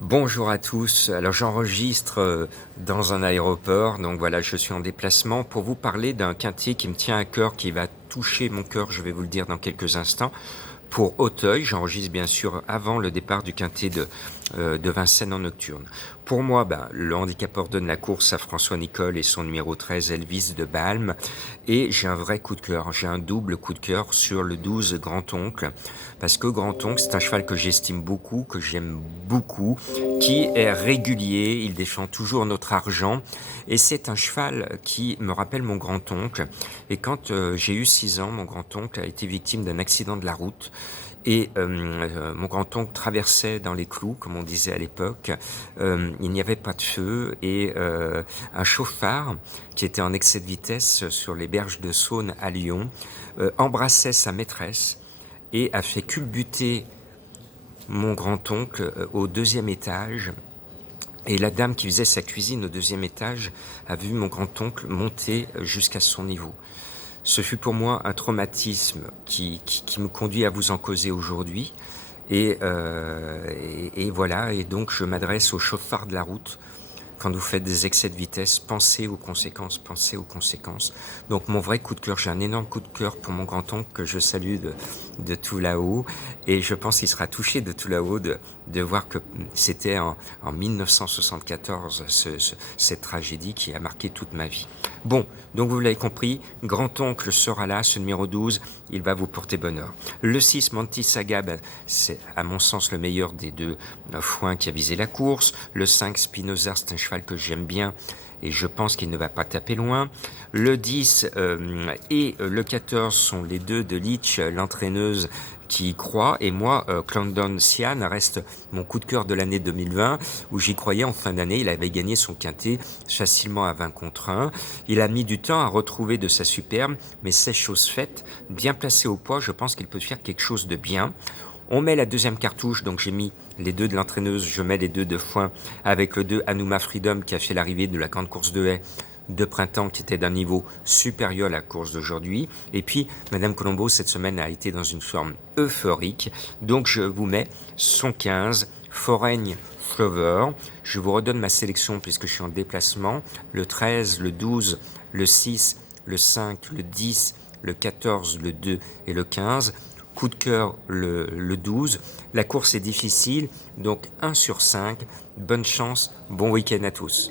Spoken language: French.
Bonjour à tous. Alors j'enregistre dans un aéroport, donc voilà, je suis en déplacement pour vous parler d'un quintet qui me tient à cœur, qui va toucher mon cœur, je vais vous le dire dans quelques instants. Pour Auteuil, j'enregistre bien sûr avant le départ du quintet de Vincennes en nocturne. Pour moi, le handicapeur donne la course à François Nicole et son numéro 13, Elvis de Balme. Et j'ai un vrai coup de cœur, j'ai un double coup de cœur sur le 12 Grand-Oncle. Parce que Grand-Oncle, c'est un cheval que j'estime beaucoup, que j'aime beaucoup, qui est régulier, il défend toujours notre argent. Et c'est un cheval qui me rappelle mon grand-oncle. Et quand j'ai eu 6 ans, mon grand-oncle a été victime d'un accident de la route. Et mon grand-oncle traversait dans les clous, comme on disait à l'époque. Il n'y avait pas de feu et un chauffard qui était en excès de vitesse sur les berges de Saône à Lyon embrassait sa maîtresse et a fait culbuter mon grand-oncle au 2e étage. Et la dame qui faisait sa cuisine au 2e étage a vu mon grand-oncle monter jusqu'à son niveau. Ce fut pour moi un traumatisme qui me conduit à vous en causer aujourd'hui. Et voilà, et donc je m'adresse aux chauffards de la route. Quand vous faites des excès de vitesse, pensez aux conséquences, pensez aux conséquences. Donc mon vrai coup de cœur, j'ai un énorme coup de cœur pour mon grand-oncle que je salue de tout là-haut. Et je pense qu'il sera touché de tout là-haut de voir que c'était en 1974 cette tragédie qui a marqué toute ma vie. Bon, donc vous l'avez compris, grand-oncle sera là, ce numéro 12, il va vous porter bonheur. Le 6, Monty Saga, c'est à mon sens le meilleur des deux foins qui a visé la course. Le 5, Spinoza, c'est un cheval que j'aime bien et je pense qu'il ne va pas taper loin. Le 10 et le 14 sont les deux de Leach, l'entraîneuse qui y croit, et moi, Clandon Sian reste mon coup de cœur de l'année 2020, où j'y croyais en fin d'année. Il avait gagné son quintet facilement à 20 contre 1. Il a mis du temps à retrouver de sa superbe, mais c'est chose faite. Bien placé au poids, je pense qu'il peut faire quelque chose de bien. On met la deuxième cartouche, donc j'ai mis les deux de l'entraîneuse, je mets les deux de foin avec le 2 Anouma Freedom qui a fait l'arrivée de la grande course de haie de printemps qui était d'un niveau supérieur à la course d'aujourd'hui. Et puis, Madame Colombo, cette semaine, a été dans une forme euphorique. Donc, je vous mets son 15, Foreign Flower. Je vous redonne ma sélection puisque je suis en déplacement. Le 13, le 12, le 6, le 5, le 10, le 14, le 2 et le 15. Coup de cœur le 12. La course est difficile, donc 1 sur 5. Bonne chance, bon week-end à tous.